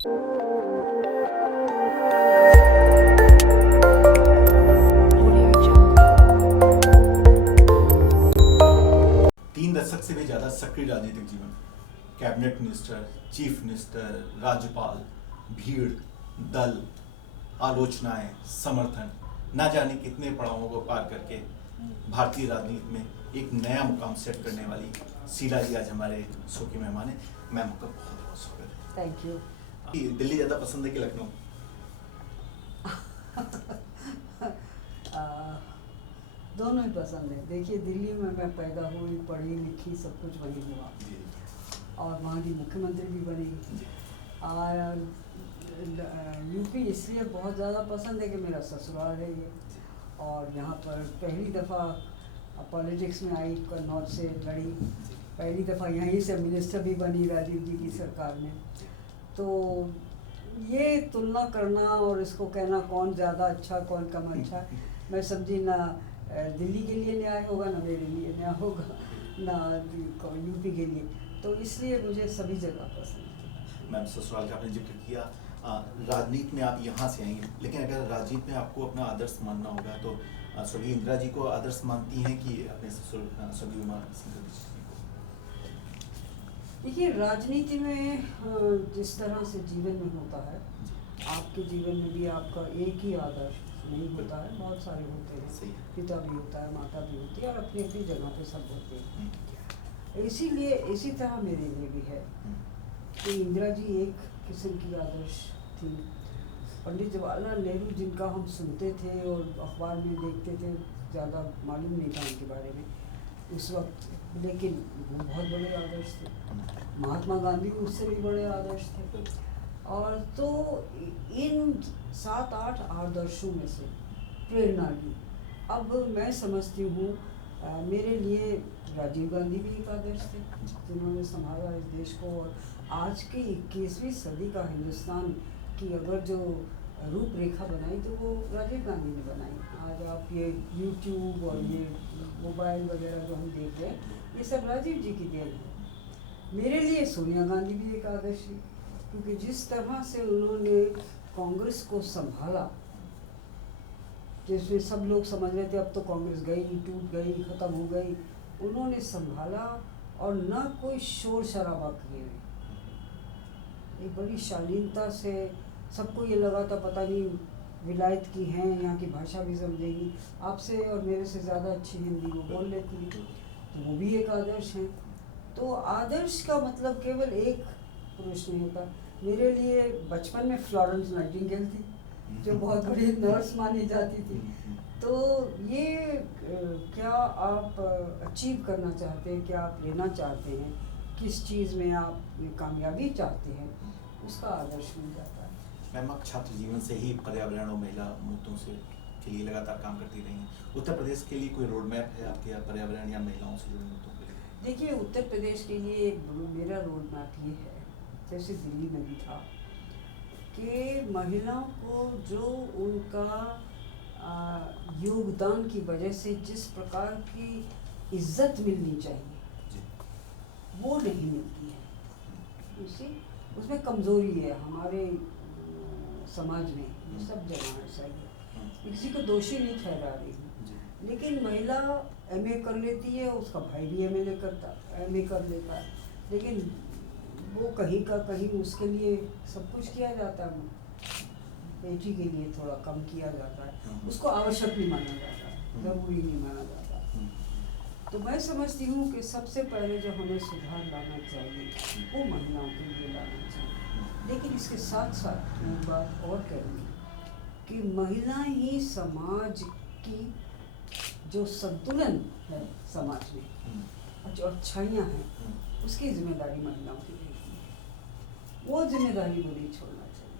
तीन दशक से भी ज़्यादा सक्रिय राजनीतिक जीवन, कैबिनेट मिनिस्टर, चीफ मिनिस्टर, राज्यपाल, भीड़, दल, आलोचनाएं, समर्थन, ना जाने कितने पड़ावों को पार करके भारतीय राजनीति में एक नया मुकाम सेट करने वाली शीला जी आज हमारे शो की मेहमान है। मैम आपका बहुत बहुत स्वागत है। Thank you. दिल्ली ज़्यादा पसंद है कि लखनऊ? दोनों ही पसंद है। देखिए, दिल्ली में मैं पैदा हुई, पढ़ी लिखी, सब कुछ वहीं हुआ और वहाँ की मुख्यमंत्री भी बनी। और यूपी इसलिए बहुत ज़्यादा पसंद है कि मेरा ससुराल है ये, और यहाँ पर पहली दफ़ा पॉलिटिक्स में आई, कन्नौज से लड़ी, पहली दफ़ा यहीं से मिनिस्टर भी बनी राजीव जी की सरकार में। तो ये तुलना करना और इसको कहना कौन ज़्यादा अच्छा कौन कम अच्छा, मैं समझी ना दिल्ली के लिए न्याय होगा, ना मेरे लिए न्याय होगा, ना यूपी के लिए। तो इसलिए मुझे सभी जगह पसंद है। मैम, ससुराल का आपने जिक्र किया, राजनीति में आप यहाँ से आएंगे, लेकिन अगर राजनीति में आपको अपना आदर्श मानना होगा तो स्वर्गीय इंदिरा जी को आदर्श मानती हैं कि अपने ससुर स्वर्गीय उमा शंकर जी को? देखिए, राजनीति में जिस तरह से जीवन में होता है, आपके जीवन में भी आपका एक ही आदर्श नहीं होता है, बहुत सारे होते हैं। पिता भी होता है, माता भी होती है, और अपनी अपनी जगह पे सब होते हैं। इसीलिए इसी तरह मेरे लिए भी है कि इंदिरा जी एक किस्म की आदर्श थी। पंडित जवाहरलाल नेहरू, जिनका हम सुनते थे और अखबार में देखते थे, ज़्यादा मालूम नहीं था उनके बारे में उस वक्त, लेकिन वो बहुत बड़े आदर्श थे। महात्मा गांधी उससे भी बड़े आदर्श थे। और तो इन 7-8 आदर्शों में से प्रेरणा ली। अब मैं समझती हूँ, मेरे लिए राजीव गांधी भी एक आदर्श थे, जिन्होंने संभाला इस देश को। और आज की 21वीं सदी का हिंदुस्तान की अगर जो रूपरेखा बनाई तो वो राजीव गांधी ने बनाई। आज आप ये यूट्यूब और ये मोबाइल वगैरह जो हम देख रहे हैं, ये सब राजीव जी की देन है। मेरे लिए सोनिया गांधी भी एक आदर्श है, क्योंकि जिस तरह से उन्होंने कांग्रेस को संभाला, जिसमें सब लोग समझ रहे थे अब तो कांग्रेस गई, टूट गई, ख़त्म हो गई, उन्होंने संभाला और न कोई शोर शराबा किए, एक बड़ी शालीनता से। सबको ये लगा था पता नहीं विलायत की हैं, यहाँ की भाषा भी समझेगी, आपसे और मेरे से ज़्यादा अच्छी हिंदी वो बोल लेती, तो वो भी एक आदर्श हैं। तो आदर्श का मतलब केवल एक पुरुष नहीं होता। मेरे लिए बचपन में फ्लोरेंस नाइटिंगेल थी, जो बहुत बड़ी नर्स मानी जाती थी। तो ये क्या आप अचीव करना चाहते हैं, क्या आप लेना चाहते हैं, किस चीज़ में आप कामयाबी चाहते हैं, उसका आदर्श मिल जाता है। मैम, आप छात्र जीवन से ही पर्यावरण और महिला मुद्दों से के लिए लगातार काम करती रही हैं। उत्तर प्रदेश के लिए कोई रोड मैप है आपके, पर्यावरण या महिलाओं से जुड़े मुद्दों के लिए? देखिए, उत्तर प्रदेश के लिए मेरा रोड मैप ये है, जैसे दिल्ली में भी था, कि महिलाओं को जो उनका योगदान की वजह से जिस प्रकार की इज्जत मिलनी चाहिए वो नहीं मिलती है। उसमें कमज़ोरी है हमारे समाज में, ये सब जगह ऐसा ही है। किसी को दोषी नहीं ठहरा रही हूँ, लेकिन महिला एमए कर लेती है, उसका भाई भी एमए कर लेता है, लेकिन वो कहीं का कहीं उसके लिए सब कुछ किया जाता है, बेटी के लिए थोड़ा कम किया जाता है, उसको आवश्यक नहीं माना जाता है, ज़रूरी नहीं माना जाता। तो मैं समझती हूँ कि सबसे पहले जो हमें सुधार लाना चाहिए वो महिलाओं के लिए लाना चाहिए। लेकिन इसके साथ साथ मैं बात और करूँगी कि महिला ही समाज की जो संतुलन है समाज में, जो अच्छाइयाँ हैं, उसकी जिम्मेदारी महिलाओं की रहती है। वो जिम्मेदारी को नहीं छोड़ना चाहिए।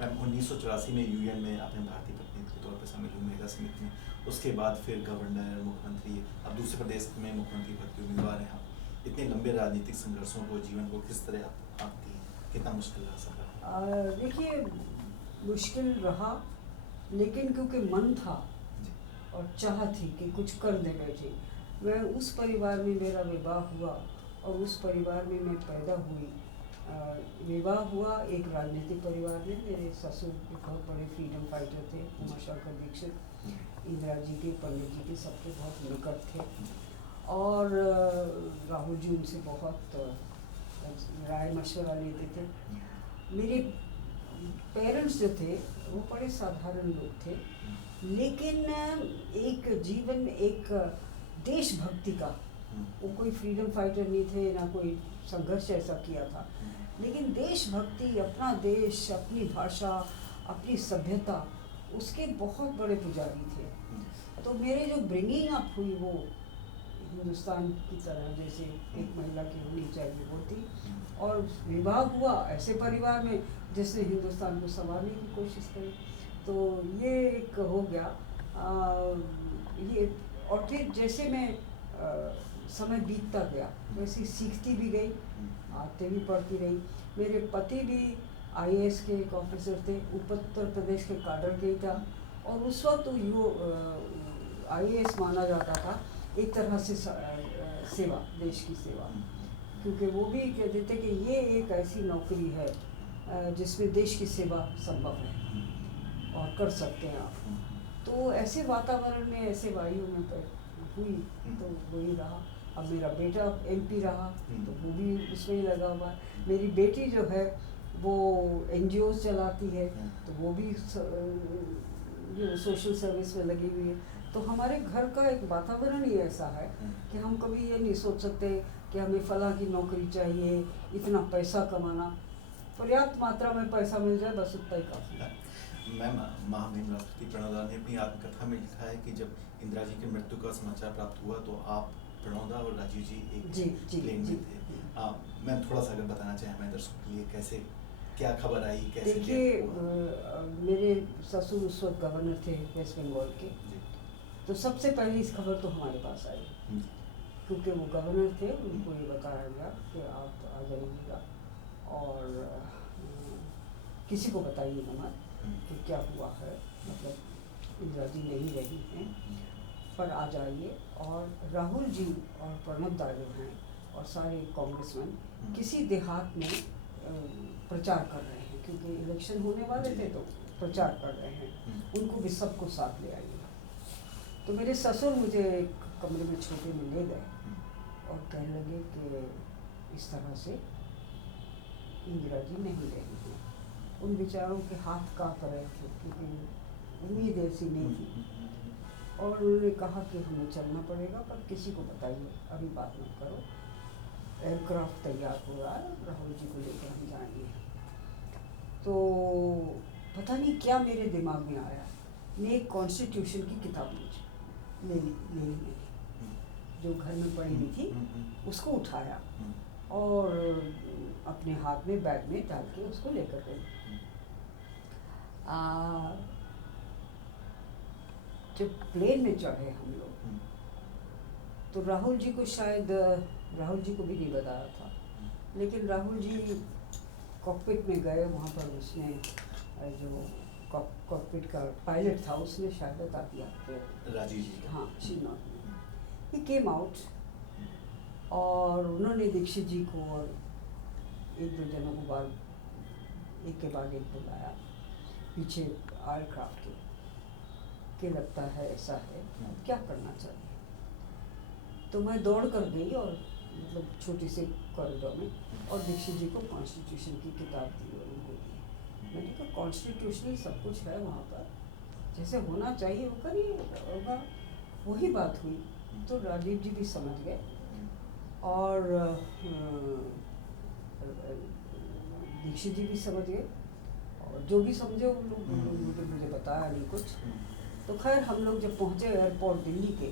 मैम, 1984 में यूएन में आपने भारतीय प्रतिनिधि के तौर पर शामिल हुई महिला समिति में, उसके बाद फिर गवर्नर, मुख्यमंत्री, अब दूसरे प्रदेश में मुख्यमंत्री पद के उम्मीदवार हैं आप। इतने लंबे राजनीतिक संघर्षों को, जीवन को किस तरह आपकी कितना मुश्किल रहा सफर? देखिए, मुश्किल रहा, लेकिन क्योंकि मन था और चाह थी कि कुछ कर दे बैठे। मैं उस परिवार में मेरा विवाह हुआ और उस परिवार में मैं पैदा हुई, विवाह हुआ एक राजनीतिक परिवार में। मेरे ससुर एक बहुत बड़े फ्रीडम फाइटर थे, उमाशंकर दीक्षित, इंदिरा जी के, पंडित जी के, सबके बहुत निकट थे। और राहुल जी उनसे बहुत राय मशवरा लेते थे। मेरे पेरेंट्स जो थे वो बड़े साधारण लोग थे, लेकिन एक जीवन में एक देशभक्ति का, वो कोई फ्रीडम फाइटर नहीं थे, ना कोई संघर्ष ऐसा किया था, लेकिन देशभक्ति, अपना देश, अपनी भाषा, अपनी सभ्यता, उसके बहुत बड़े पुजारी थे। तो मेरे जो ब्रिंगिंग अप हुई वो हिंदुस्तान की तरह जैसे एक महिला की होनी चाहिए वो थी। और विवाह हुआ ऐसे परिवार में जिसने हिंदुस्तान को संभालने की कोशिश करी। तो ये एक हो गया। ये और फिर जैसे मैं समय बीतता गया वैसे सीखती भी गई, आते भी पढ़ती रही। मेरे पति भी आईएएस के एक ऑफिसर थे, उत्तर प्रदेश के काडर के था। और उस वक्त आईएएस माना जाता था एक तरह से सेवा, देश की सेवा, क्योंकि वो भी कहते थे कि ये एक ऐसी नौकरी है जिसमें देश की सेवा संभव है और कर सकते हैं आप। तो ऐसे वातावरण में, ऐसे वायु में हुई तो वही रहा। अब मेरा बेटा एमपी रहा तो वो भी उसमें ही लगा हुआ है। मेरी बेटी जो है वो एनजीओ चलाती है, तो वो भी सोशल सर्विस में लगी हुई है। तो हमारे घर का एक वातावरण ही ऐसा है कि हम कभी ये नहीं सोच सकते कि हमें फलां की नौकरी चाहिए, इतना पैसा कमाना, पर्याप्त मात्रा में पैसा मिल जाए बस उतना ही काफ़ी है। मैम, महामहिम राष्ट्रपति प्रणोदा ने अपनी आत्मकथा में लिखा है कि जब इंदिरा जी की मृत्यु का समाचार प्राप्त हुआ तो आप, प्रणोदा और राजीव जी एक प्लेन में थे। मैम, थोड़ा सा अगर बताना चाहें हमारे दर्शकों के लिए, कैसे, क्या खबर आई, कैसे? देखिए, मेरे ससुर उस वक्त गवर्नर थे वेस्ट बंगाल के, तो सबसे पहली इस खबर तो हमारे पास आई, क्योंकि वो गवर्नर थे। उनको ये बताया गया कि आप आ जाइएगा और किसी को बताइएगा मत कि क्या हुआ है, मतलब इंदिरा जी नहीं रही हैं, पर आ जाइए। और राहुल जी और प्रणब दा जो हैं और सारे कांग्रेसमैन किसी देहात में प्रचार कर रहे हैं, क्योंकि इलेक्शन होने वाले थे तो प्रचार कर रहे हैं, उनको भी सबको साथ ले आइएगा। तो मेरे ससुर मुझे एक कमरे में छोटे में ले गए और कहने लगे कि इस तरह से इंदिरा जी नहीं रही हैं। उन बेचारों के हाथ काँप रहे थे क्योंकि उम्मीद ऐसी नहीं थी। और उन्होंने कहा कि हमें चलना पड़ेगा, पर किसी को बताइए, अभी बात मत करो, एयरक्राफ्ट तैयार हो रहा है, राहुल जी को लेकर हम जाएंगे। तो पता नहीं क्या मेरे दिमाग में आया, मैं एक कॉन्स्टिट्यूशन की किताब ले ली, जो घर में पड़ी हुई थी, उसको उठाया और अपने हाथ में बैग में डाल के उसको लेकर गई। जब प्लेन में चढ़े हम लोग, तो राहुल जी को शायद, राहुल जी को भी नहीं बताया था, लेकिन राहुल जी कॉकपिट में गए। वहाँ पर उसने जो कॉकपिट का पायलट था उसने शायद बता दिया कि राजीव जी, हाँ, she not, he came out. और उन्होंने दीक्षित जी को और एक दो जनों को एक के बाद एक बुलाया पीछे एयरक्राफ्ट के लगता है ऐसा है, क्या करना चाहिए। तो मैं दौड़ कर गई और मतलब छोटी सी कॉरिडोर में, और दीक्षित जी को कॉन्स्टिट्यूशन की किताब दी और उनको दी। मैंने कहा कॉन्स्टिट्यूशनली सब कुछ है वहाँ पर, जैसे होना चाहिए वो करिए होगा। वही बात हुई तो राजीव जी भी समझ गए और दीक्षित जी भी समझ गए, और जो भी समझे उन लोग मुझे बताया नहीं कुछ। तो खैर हम लोग जब पहुँचे एयरपोर्ट दिल्ली के,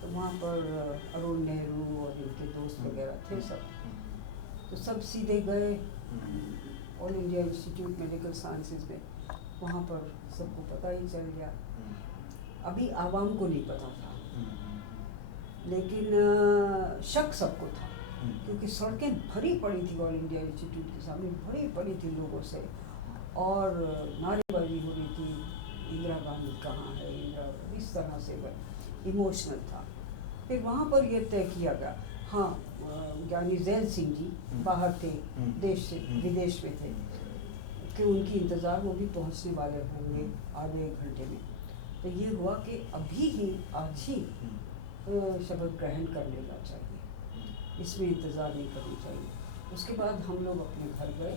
तो वहाँ पर अरुण नेहरू और इनके दोस्त वगैरह थे सब, तो सब सीधे गए all India institute medical sciences में। वहाँ पर सबको पता ही चल गया। अभी आवाम को नहीं पता था, लेकिन शक सबको था, क्योंकि सड़कें भरी पड़ी थी ऑल इंडिया इंस्टीट्यूट के सामने, भरी पड़ी थी लोगों से, और नारेबाजी हो रही थी, इंदिरा गांधी कहाँ है, इंदिरा, इस तरह से इमोशनल था। फिर वहाँ पर यह तय किया गया, हाँ, ज्ञानी जैल सिंह जी बाहर थे, देश से विदेश में थे, कि उनकी इंतज़ार, वो भी पहुंचने वाले होंगे आधे एक घंटे में। तो ये हुआ कि अभी ही आज ही शपथ ग्रहण कर लेना चाहिए, इसमें इंतज़ार नहीं करनी चाहिए। उसके बाद हम लोग अपने घर गए,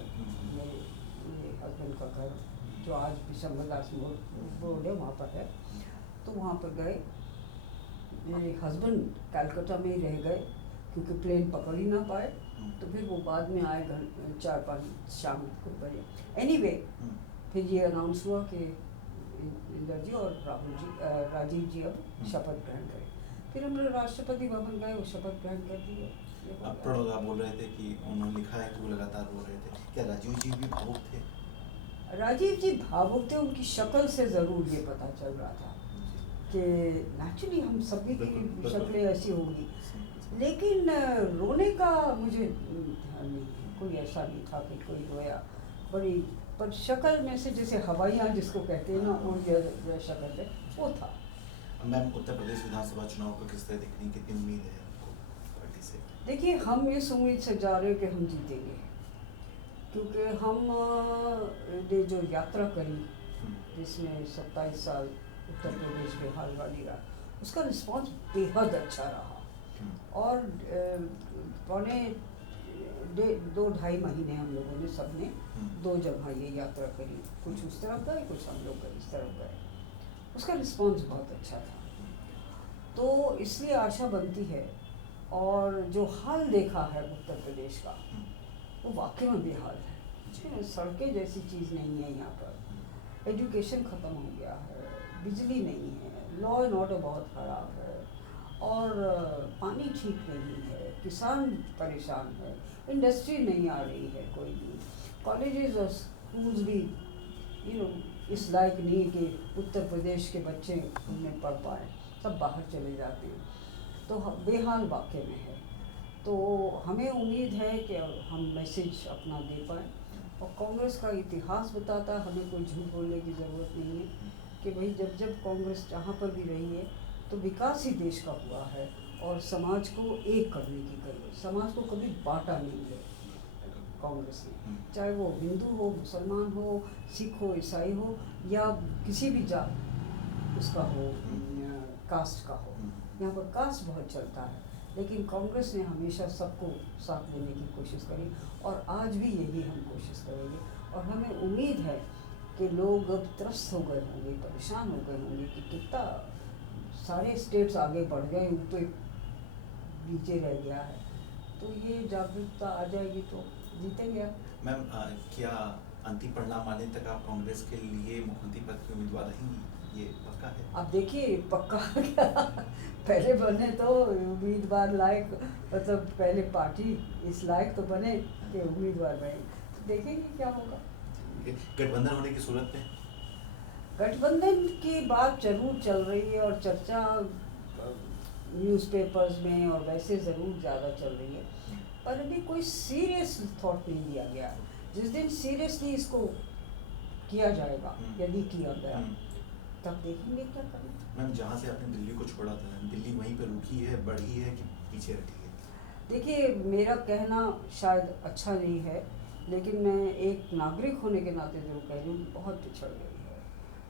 मेरे हस्बैंड का घर जो आज विशंबर दास रोड है वहाँ पर है, तो वहाँ पर गए। मेरे हस्बैंड कलकत्ता में ही रह गए क्योंकि प्लेन पकड़ ही ना पाए, तो फिर वो बाद में आए 4-5 शाम को बजे। एनीवे, फिर ये अनाउंस हुआ कि इंदिरा जी और राजीव जी अब शपथ ग्रहण करें। फिर हम लोग राष्ट्रपति भवन गए, वो शपथ ग्रहण कर दिए। अब प्रणव आप बोल रहे थे कि उन्होंने लिखा है कि वो लगातार रो रहे थे, क्या राजीव जी भी भावुक थे? राजीव जी भावुक थे, उनकी शक्ल से ज़रूर ये पता चल रहा था कि नेचुरली हम सभी की शक्लें ऐसी होंगी, लेकिन रोने का मुझे ध्यान नहीं है, कोई ऐसा नहीं था कि कोई रोया। बड़ी पर शक्ल में से जैसे हवाइयाँ जिसको कहते हैं ना, वो ये शक्ल है, वो था। मैम, उत्तर प्रदेश विधानसभा चुनाव को किस तरह देखने की कितनी उम्मीद है आपको पार्टी से? देखिए, हम इस उम्मीद से जा रहे हैं कि हम जीतेंगे, क्योंकि हम ने जो यात्रा करी जिसमें 27 साल उत्तर प्रदेश में हाल वाली रहा, उसका रिस्पांस बेहद अच्छा रहा। और पौने 2-2.5 महीने हम लोगों ने सबने 2 जगह ये यात्रा करी, कुछ उस तरफ गए, कुछ हम लोग इस तरफ गए। उसका रिस्पांस बहुत अच्छा था, तो इसलिए आशा बनती है। और जो हाल देखा है उत्तर प्रदेश का, वो वाकई में बेहाल है। सड़कें जैसी चीज़ नहीं है यहाँ पर, एजुकेशन ख़त्म हो गया है, बिजली नहीं है, लॉ एंड ऑर्डर बहुत ख़राब है, और पानी ठीक नहीं है, किसान परेशान है, इंडस्ट्री नहीं आ रही है कोई भी, कॉलेजेस और स्कूल्स भी इस लायक नहीं कि उत्तर प्रदेश के बच्चे उनमें पढ़ पाएँ, सब बाहर चले जाते हैं, तो बेहाल वाक़ई में है। तो हमें उम्मीद है कि हम मैसेज अपना दे पाएँ, और कांग्रेस का इतिहास बताता, हमें कोई झूठ बोलने की ज़रूरत नहीं है कि भाई जब जब कांग्रेस जहाँ पर भी रही है तो विकास ही देश का हुआ है, और समाज को एक करने की करी, समाज को कभी बांटा नहीं है कांग्रेस ने, चाहे वो हिंदू हो, मुसलमान हो, सिख हो, ईसाई हो, या किसी भी जात उसका हो, कास्ट का हो। यहाँ पर कास्ट बहुत चलता है, लेकिन कांग्रेस ने हमेशा सबको साथ लेने की कोशिश करी, और आज भी यही हम कोशिश करेंगे। और हमें उम्मीद है कि लोग अब त्रस्त हो गए होंगे, परेशान हो गए होंगे कि कितना सारे स्टेट्स आगे बढ़ गए, ऊपर नीचे रह गया है, तो ये जागरूकता आ जाएगी तो जीतेंगे। मैम, क्या अंतिम परिणाम आने तक आप कांग्रेस के लिए मुख्यमंत्री पद की उम्मीदवार रहेंगी, ये पक्का है? अब देखिए, पक्का क्या पहले बने तो उम्मीदवार लायक, मतलब पहले पार्टी इस लायक तो बने कि उम्मीदवार बने, तो देखेंगे क्या होगा। गठबंधन होने की सूरत में? गठबंधन की बात जरूर चल रही है, और चर्चा न्यूज़पेपर्स में और वैसे ज़रूर ज़्यादा चल रही है, पर अभी कोई सीरियस थॉट नहीं दिया गया। जिस दिन सीरियसली इसको किया जाएगा, यदि किया गया, तब देखेंगे क्या करना। मैम, जहाँ से आपने दिल्ली को छोड़ा था, दिल्ली वहीं पर रुकी है, बढ़ी है कि पीछे हटी है? देखिए, मेरा कहना शायद अच्छा नहीं है, लेकिन मैं एक नागरिक होने के नाते जो कह रही हूँ, बहुत पिछड़ गई है।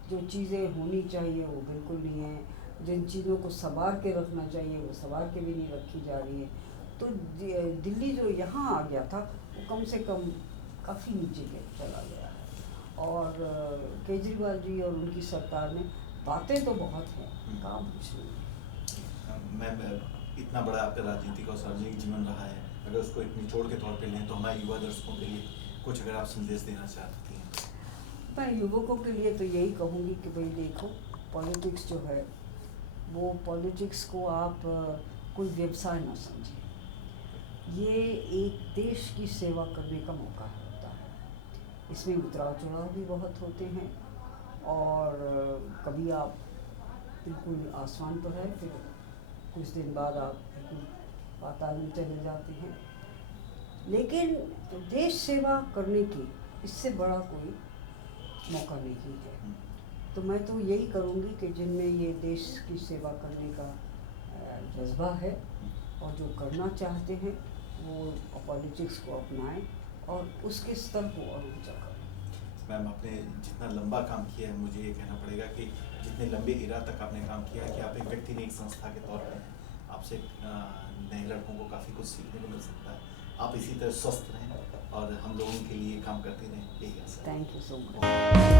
जो चीज़ें होनी चाहिए वो बिल्कुल नहीं है, जिन चीज़ों को संवार के रखना चाहिए वो संवार के भी नहीं रखी जा रही है। तो दिल्ली जो यहाँ आ गया था, वो कम से कम काफ़ी नीचे चला गया है। और केजरीवाल जी और उनकी सरकार ने बातें तो बहुत हैं, काम कुछ नहीं। मैम, इतना बड़ा आपका राजनीतिक और सार्वजनिक जीवन रहा है, अगर उसको एक निचोड़ के तौर पे लें तो हमारे युवा दर्शकों के लिए कुछ अगर आप संदेश देना चाहती हैं? मैं युवकों के लिए तो यही कहूँगी कि भाई देखो, पॉलिटिक्स जो है वो पॉलिटिक्स को आप कोई व्यवसाय ना समझें, ये एक देश की सेवा करने का मौका होता है। इसमें उतराव चढ़ाव भी बहुत होते हैं, और कभी आप बिल्कुल आसमान पर है, फिर कुछ दिन बाद आप बिल्कुल पाताल में चले जाते हैं। लेकिन देश सेवा करने की इससे बड़ा कोई मौका नहीं है। तो मैं तो यही करूँगी कि जिनमें ये देश की सेवा करने का जज्बा है, और जो करना चाहते हैं वो पॉलिटिक्स को अपनाएं और उसके स्तर को और ऊंचा करें। मैम, आपने जितना लंबा काम किया है, मुझे ये कहना पड़ेगा कि जितने लंबे इरा तक आपने काम किया है कि आप एक व्यक्ति नहीं, एक संस्था के तौर पर हैं। आपसे नए लड़कों को काफ़ी कुछ सीखने को मिल सकता है। आप इसी तरह स्वस्थ रहें और हम लोगों के लिए काम करते रहें, यही आशा है। Thank you so much.